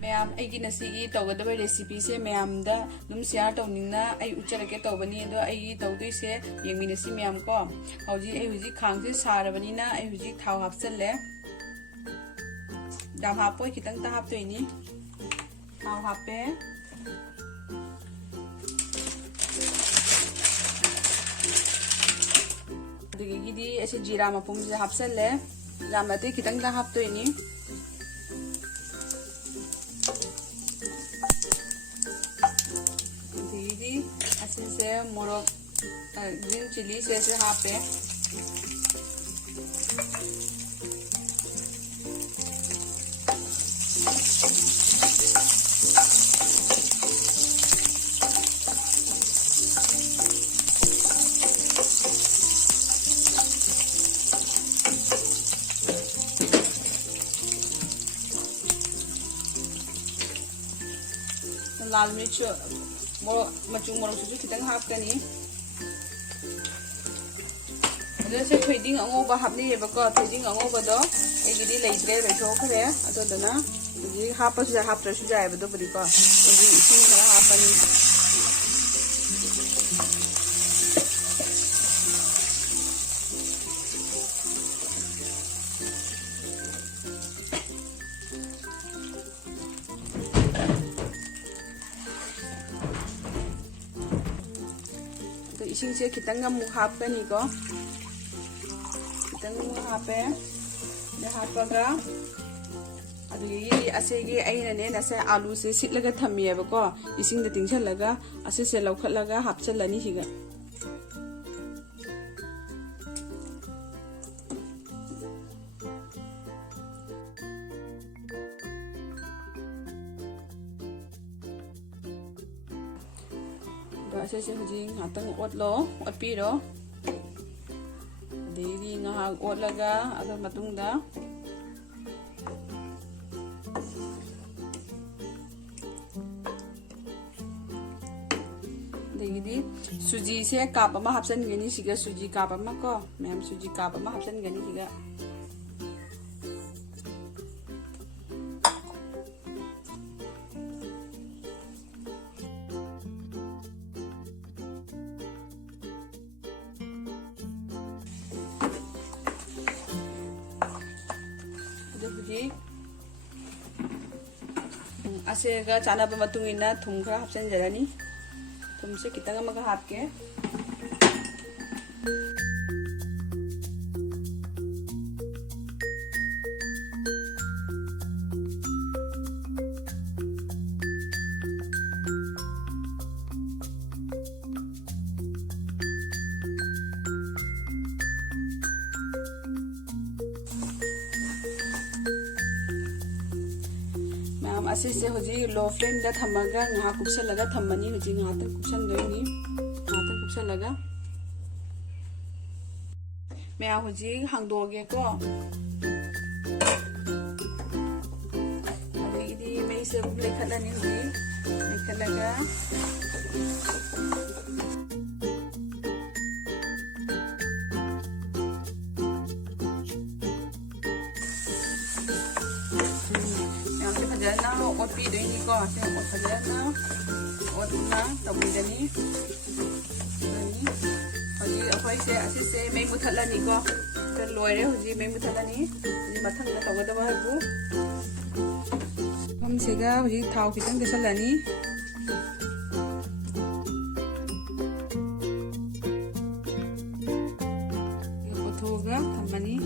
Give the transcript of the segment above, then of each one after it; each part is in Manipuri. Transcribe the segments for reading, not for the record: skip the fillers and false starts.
मैम अगी नसीगी तौगदब रेसिपी से मैम दम शेयर तौनिंगना आई उच्चरके तौबनी अदो आई तौदोइसे येंमिनसी मैम को हौजी आई हुजी खांगसे सारबनीना आई हुजी थाव हापचल्ले दाम हापोय खितंग ता हापतोइनी थाव हापे अदगिदी ऐसे जीरा मपुम से हापचल्ले जामते खितंग ता हापतोइनी से मोरक ग्रीन चिली से हापे लाल मिर्च मचू मोरक सुसु खितंग हापकनी अदसे थोइदिंग अंगोबा हापनेबको थोइदिंग अंगोबदो एगिदि लेद्रे लेथोखरे अदोदना जी हापसु जा हापत्रसु जायबदो बदिको जी इसिंग खरा हापनी इसिंग से खितंग अमुक हापकनी को खितंग अमुक हापे हापगा अदुगी असेगी अइनने नसे आलू से सिटलगा थमियेबको इसिंग द तिंगसलगा असे से लौखटलगा हापचलनी हिगा से हुजी ngahang otlo otpiro adiri ngahang otlaga ado matungda adiri suji se cup ama hapsan gani siga suji cup ama ko ma'am suji cup ama hapsan gani siga असेगा चानाब मतुंगिना थुम खरा हापचनजरानी थुम से खितंग अमगा हापके असे हुजी लो फ्लेम दा थमगा ngha कुपसलगा थमनी हुजी ngha तन कुपसन दोइनी ngha तन कुपसलगा मैं हुजी हांगदोगे को अदगिदी मैं से लेखलानी हुजी लेखलगा फजरना ओटी दोइनी को से फजरना ओटना तबुदनी दनी हजी अखोय से असे से मै मुथलनी को ते लोयरे हजी मै मुथलनी हजी मथंग दा तगदबा हबु हम सेगा हजी थाव खितंग देसलनी ओथोगा थमनी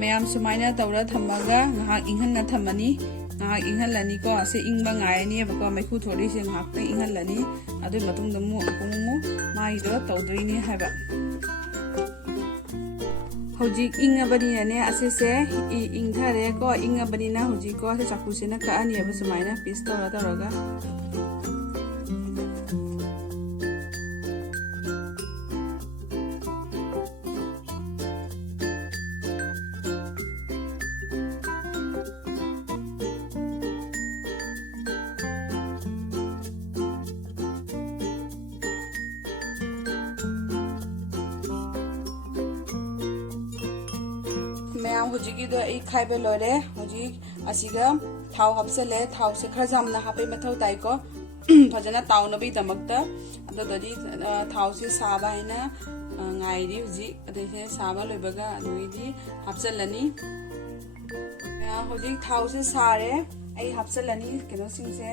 मैम सुमाइना तौरा थमगा ngahak inghanna thamani ngahak inghanlani ko ase ingba ngaini bako maiku thori se ngahak ta inghanlani adu matung damu apumu mai do tawdoini haba hojik ingabani ne ase se ingthare ko ingabani na hojik ko ase chaku se na ka ani aba sumaina piece tora taraga ma'am हुजिगिदो आई खाइबे लोरे हुजि असिगा थाव हपसले थाव से खरा जामना हापे मथौ ताइको फजना ताउनबी दमकता अदोदि थाव से साबा हैना ngairi huji adese saba loibaga aduidi hapsalani ya huji thau se sare ai hapsalani keno singse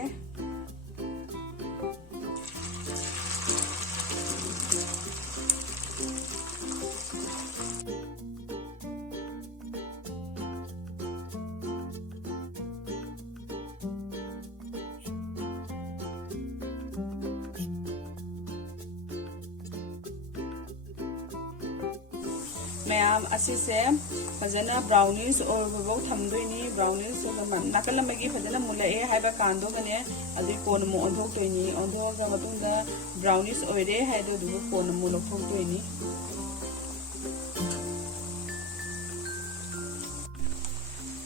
ma'am असिसे फजना ब्राउनीस और बबौ थमदोइनी ब्राउनीस नाकलमगी फजना मुलाए हाइबा कांदो गने अदि कोन मो ओंथोक्तोइनी ओंथोगा मतुंदा ब्राउनीस ओइरे हाइदो दुबो कोन मो लोक्थोक्तोइनी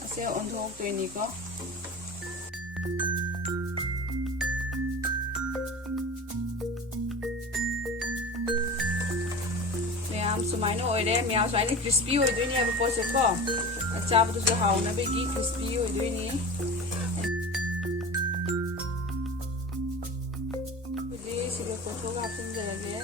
असे ओंथोक्तोइनी को सुमाइनो ओइरे म्याम सुमाइनो क्रिस्पी ओइदोइनी अब पोसे को चाबदुसु हाउनबेगी क्रिस्पी ओइदोइनी बुदि सिगे कोथोगा हापसिनजरगे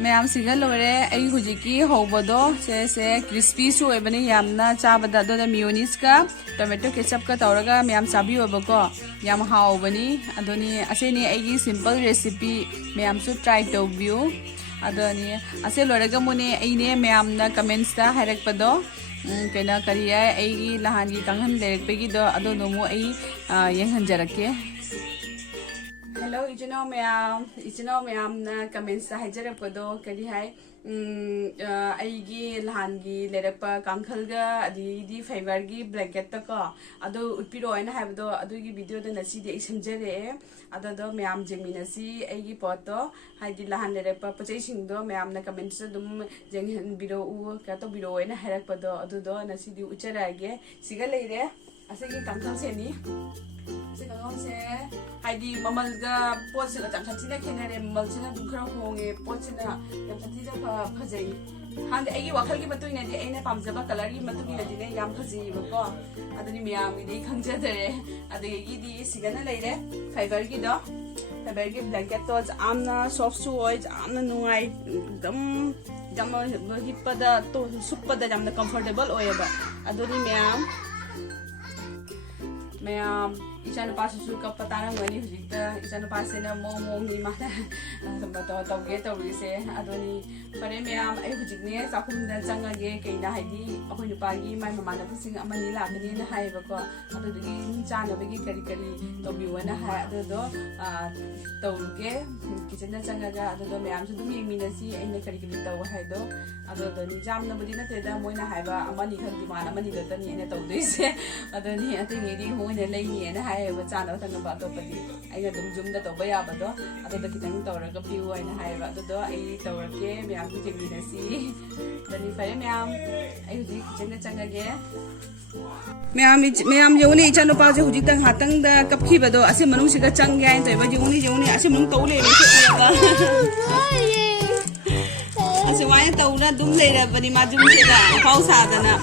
मैम सिगल लोरे आई हुजिकी होबदो से क्रिस्पी सु ओइबनी यामना चाबदा दो मियोनीज का टोमेटो केचप का तौरगा मैम चाबी ओबको याम हाउबनी अदोनी असेनी आईगी सिंपल रेसिपी मैम सु ट्राई तौबियो अदोनी असे लोरगा मुने आईने मैम ना कमेंट्स ता हाइरकपदो केना करिया आईगी लहानगी कांगहन लेरकपेगी दो अदो नोमो आई येंहंजरके हेलो इजनो मैम ना कमेंट्स हाइजरपदो करी हाय आईगी लहानगी लेरपा कांखलगा अदि फाइबरगी ब्लैंकेट तको अदो उपिरो आइना हाइबदो अदुगी वीडियो द नसीदे इसमजरे अदो मैम जेमिनसी आईगी पोतो हाइदि लहान लेरपा पचैसिंगदो मैम ना कमेंट्स दुम जेंहन बिरो उ का तो बिरो आइना हाइरकपदो अदुदो नसीदि उचरागे सिगा लेरे असेगी कांखल सेनी से हाइदी ममलगा पोचना चामचातीना खेनरे ममलसिना दुम खरा होंगे पोचना चामचातीना फजै हांदे आइगी वाखलगी मतुइनादि आइना पामजबा कलरगी मतुगिनादिने याम फजैबको अदनि मियामगिदि खंगजदरे अदगिदि सिगना लेरे फाइबरगी दो फाइबरगी ब्लैंकेट तो आमना सॉफ्ट सुओय आमना नुंगाई एकदम जम हिप्पदा तो सुप्पदा जमना कंफर्टेबल ओयबा अदनि मैम इचान पासु कप ताना गनी हुजिकता इचान पासेना मोमोंगी माना तौगे तौरिसे अदोनी फरे मैम आई हुजिकने चाखुमदा चंगागे केना हाइदी अखोइ नुपागी माइ ममानबसिंग अमनि लागनी ना हाइबको अदुदगी चानबगी करी करी तौबिवना हाइ अदो तौगे किचन चंगागा अदो मैम सु दुम येमिनसी आइना करी करी तौ हाइदो अदो नि जामनबदी नतेदा मोइना हाइबा अमनि खंदी माना अमनि दतनी एना तौदैसे अदोनी अतिंगेदी मोइना लेनी एना हाइबा चानो तंगबा तोपदी आइना दुम जुमदा तौबा याबदो अदो कितंग तौरगा पिउ आइना हाइबा अदो आई तौरके मैम की जेमिनसी दनी फरे मैम आई हुजी किचन चंगागे मैम योनी इचानो पाजे हुजी तंग हातंग दा कपखिबदो असे मनुंग सिगा चंग याइन तोइबा योनी असे मनुंग तौले असे वाय तौना दुम लेरबनी मा दुम सेगा पाउ सादना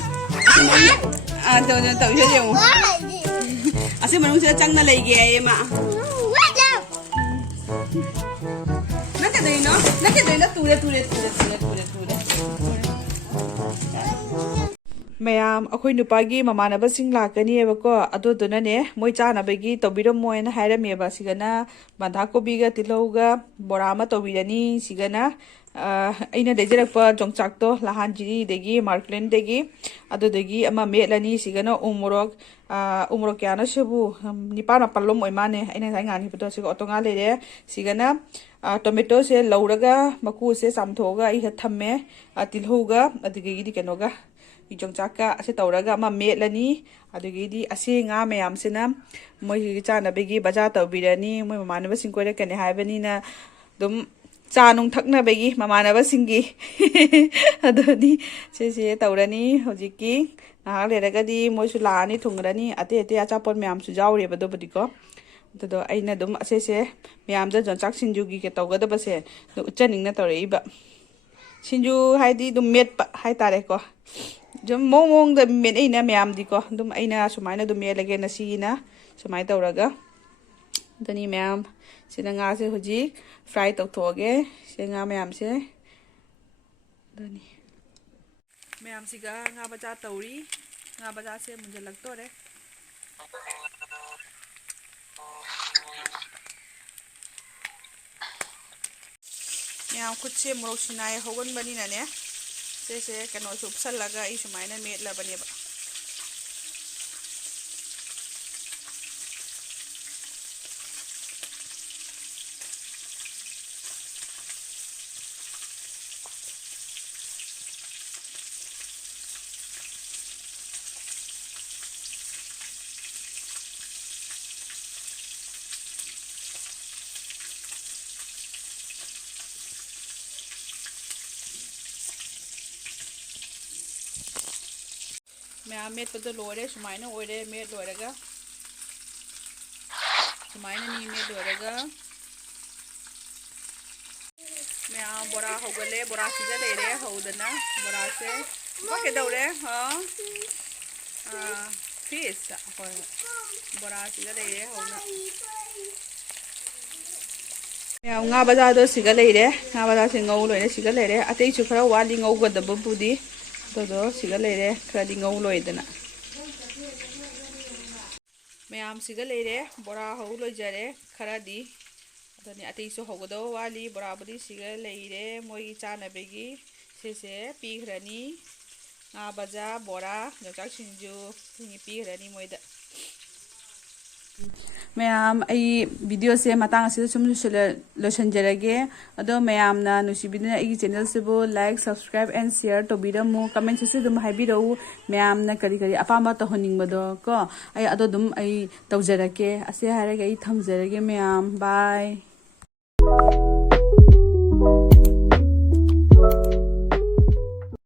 तो तौजे जेउ असे मनुंग सिगा चंगना लेगे एमा नके तुरे मैम अखोइ नुपागी ममानबसिंग लाकनीबको अदोदुनने मोइ चानबगी तोबिरमोयना हाइरमेबा सिगना बंधा कोबीगा तिलौगा बोरा अमा तोबिरनी सिगना अइना देजरकपा जोंगचाकतो लहानजिरी देगी मार्कलेन देगी अदोदगी अमा मेलनी सिगना उमरोक याना सेबु निपान पल्लोम ओइमाने अइना साइंगानी पतो सिग ओतोंगा लेरे सिगना टोमेटो से लौरगा मकू से सामथोगा इ थम्मे तिलौगा अदगी केनोगा ꯌꯣꯡꯆꯥꯛꯀ ꯑꯁꯤ ꯇꯧꯔꯒ ꯑꯃ ꯃꯦꯠꯂꯅꯤ ꯑꯗꯨꯒꯤꯗꯤ ꯑꯁꯤ ꯉꯥ ꯃꯌꯥꯝꯁꯤꯅ ꯃꯣꯏꯒꯤ ꯆꯥꯅꯕꯒꯤ ꯕꯖꯥꯔ ꯇꯧꯕꯤꯔꯅꯤ ꯃꯣꯏ ꯃꯃꯥꯟꯅꯕꯁꯤꯡ ꯀꯣꯏꯔꯛꯀꯅꯤ ꯍꯥꯏꯕꯅꯤꯅ ꯑꯗꯨꯝ ꯆꯥ ꯅꯨꯡ ꯊꯛꯅꯕꯒꯤ ꯃꯃꯥꯟꯅꯕꯁꯤꯡꯒꯤ ꯑꯗꯨꯗꯤ ꯁꯤꯁꯦ ꯇꯧꯔꯅꯤ ꯍꯧꯖꯤꯛꯀꯤ ꯉꯥꯏꯍꯥꯛ ꯂꯩꯔꯒꯗꯤ ꯃꯣꯏꯁꯨ ꯂꯥꯛꯑꯅꯤ ꯊꯨꯡꯉꯔꯅꯤ ꯑꯇꯩ ꯑꯇꯩ ꯑꯆꯥꯄꯣꯠ ꯃꯌꯥꯝꯁꯨ ꯌꯥꯎꯔꯦꯕ ꯑꯗꯨꯕꯨꯗꯤꯀꯣ ꯑꯗꯨꯗꯣ ꯑꯩꯅ ꯑꯗꯨꯝ ꯑꯁꯤꯁꯦ ꯃꯌꯥꯝꯗ ꯌꯣꯡꯆꯥꯛ ꯁꯤꯡꯖꯨꯒꯤ ꯇꯧꯒꯗꯕꯁꯦ ꯎꯠꯆꯅꯤꯡꯅ ꯇꯧꯔꯛꯏꯕ ꯁꯤꯡꯖꯨ ꯍꯥꯏꯗꯤ ꯑꯗꯨꯝ ꯃꯦꯠꯄ ꯍꯥꯏꯇꯥꯔꯦꯀꯣ ꯁꯨꯝ ꯃꯑꯣꯡ ꯃꯑꯣꯡꯗ ꯃꯦꯠꯅꯩꯅ ꯃꯌꯥꯝꯗꯤꯀꯣ ꯑꯗꯨꯝ ꯑꯩꯅ ꯁꯨꯃꯥꯏꯅ ꯑꯗꯨꯝ ꯃꯦꯠꯂꯒꯦ ꯉꯁꯤꯒꯤꯅ ꯁꯨꯃꯥꯏꯅ ꯇꯧꯔꯒ ꯑꯗꯨꯅꯤ ꯃꯌꯥꯝ ꯁꯤꯅ ꯉꯥꯁꯦ ꯍꯧꯖꯤꯛ ꯐ꯭ꯔꯥꯏ ꯇꯧꯊꯣꯛꯑꯒꯦ ꯁꯤ ꯉꯥ ꯃꯌꯥꯝꯁꯦ ꯑꯗꯨꯅꯤ ꯃꯌꯥꯝꯁꯤꯒ ꯉꯥ ꯕꯖꯥ ꯇꯧꯔꯤ ꯉꯥ ꯕꯖꯥꯔꯁꯦ ꯃꯨꯟꯖꯜꯂꯛꯇꯣꯔꯦ ꯃꯌꯥꯝ ꯈꯨꯠꯁꯦ ꯃꯣꯔꯣꯛ ꯁꯤꯅꯥꯏ ꯍꯧꯒꯟꯕꯅꯤꯅꯅꯦ ꯁꯤꯁꯦ ꯀꯩꯅꯣꯁꯨ ꯎꯞꯁꯜꯂꯒ ꯑꯩ ꯁꯨꯃꯥꯏꯅ ꯃꯦꯠꯂꯕꯅꯦꯕ ꯃꯌꯥꯝ ꯃꯦꯠꯄꯗꯣ ꯂꯣꯏꯔꯦ ꯁꯨꯃꯥꯏꯅ ꯑꯣꯏꯔꯦ ꯃꯦꯠ ꯂꯣꯏꯔꯒ ꯁꯨꯃꯥꯏꯅꯅꯤ ꯃꯦꯠ ꯂꯣꯏꯔꯒ ꯃꯌꯥꯝ ꯕꯣꯔꯥ ꯍꯧꯒꯠꯂꯦ ꯕꯣꯔꯥ ꯁꯤꯗ ꯂꯩꯔꯦ ꯍꯧꯗꯅ ꯕꯣꯔꯥꯁꯦ ꯀꯩꯗꯧꯔꯦ ꯐꯤꯁ ꯍꯣꯏ ꯕꯣꯔꯥ ꯁꯤꯗ ꯂꯩꯔꯦ ꯍꯧꯅ ꯃꯌꯥꯝ ꯉꯥ ꯕꯖꯥꯔꯗꯣ ꯁꯤꯒ ꯂꯩꯔꯦ ꯉꯥ ꯕꯖꯥꯔꯁꯦ ꯉꯧ ꯂꯣꯏꯔꯦ ꯁꯤꯒ ꯂꯩꯔꯦ ꯑꯇꯩꯁꯨ ꯈꯔ ꯋꯥꯠꯂꯤ ꯉꯧꯒꯗꯕꯕꯨꯗꯤ ꯑꯗꯨꯗꯣ ꯁꯤꯒ ꯂꯩꯔꯦ ꯈꯔꯗꯤ ꯉꯧ ꯂꯣꯏꯗꯅ ꯃꯌꯥꯝ ꯁꯤꯒ ꯂꯩꯔꯦ ꯕꯣꯔꯥ ꯍꯧ ꯂꯣꯏꯖꯔꯦ ꯈꯔꯗꯤ ꯑꯗꯨꯅꯤ ꯑꯇꯩꯁꯨ ꯍꯧꯒꯗꯕ ꯋꯥꯠꯂꯤ ꯕꯣꯔꯥꯕꯨꯗꯤ ꯁꯤꯒ ꯂꯩꯔꯦ ꯃꯣꯏꯒꯤ ꯆꯥꯅꯕꯒꯤ ꯁꯤꯁꯦ ꯄꯤꯈ꯭ꯔꯅꯤ ꯉꯥ ꯕꯖꯥ ꯕꯣꯔꯥ ꯌꯣꯡꯆꯥꯛ ꯁꯤꯡꯖꯨ ꯄꯤꯈ꯭ꯔꯅꯤ ꯃꯣꯏꯗ ꯃꯌꯥꯝ ꯑꯩ ꯚꯤꯗꯤꯑꯣꯁꯦ ꯃꯇꯥꯡ ꯑꯁꯤꯗ ꯁꯨꯝ ꯂꯣꯏꯁꯤꯟꯖꯔꯒꯦ ꯑꯗꯣ ꯃꯌꯥꯝꯅ ꯅꯨꯡꯁꯤꯕꯤꯗꯨꯅ ꯑꯩꯒꯤ ꯆꯦꯅꯦꯜꯁꯤꯕꯨ ꯂꯥꯏꯛ ꯁꯕꯁꯀ꯭ꯔꯥꯏꯕ ꯑꯦꯟ ꯁꯤꯌꯔ ꯇꯧꯕꯤꯔꯝꯃꯨ ꯀꯃꯦꯟꯁꯤꯁꯨ ꯑꯗꯨꯝ ꯍꯥꯏꯕꯤꯔꯛꯎ ꯃꯌꯥꯝꯅ ꯀꯔꯤ ꯀꯔꯤ ꯑꯄꯥꯝꯕ ꯇꯧꯍꯟꯅꯤꯡꯕꯗꯣ ꯀꯣ ꯑꯩ ꯑꯗꯣ ꯑꯗꯨꯝ ꯑꯩ ꯇꯧꯖꯔꯛꯀꯦ ꯑꯁꯤ ꯍꯥꯏꯔꯒ ꯑꯩ ꯊꯝꯖꯔꯒꯦ ꯃꯌꯥꯝ ꯕꯥꯏ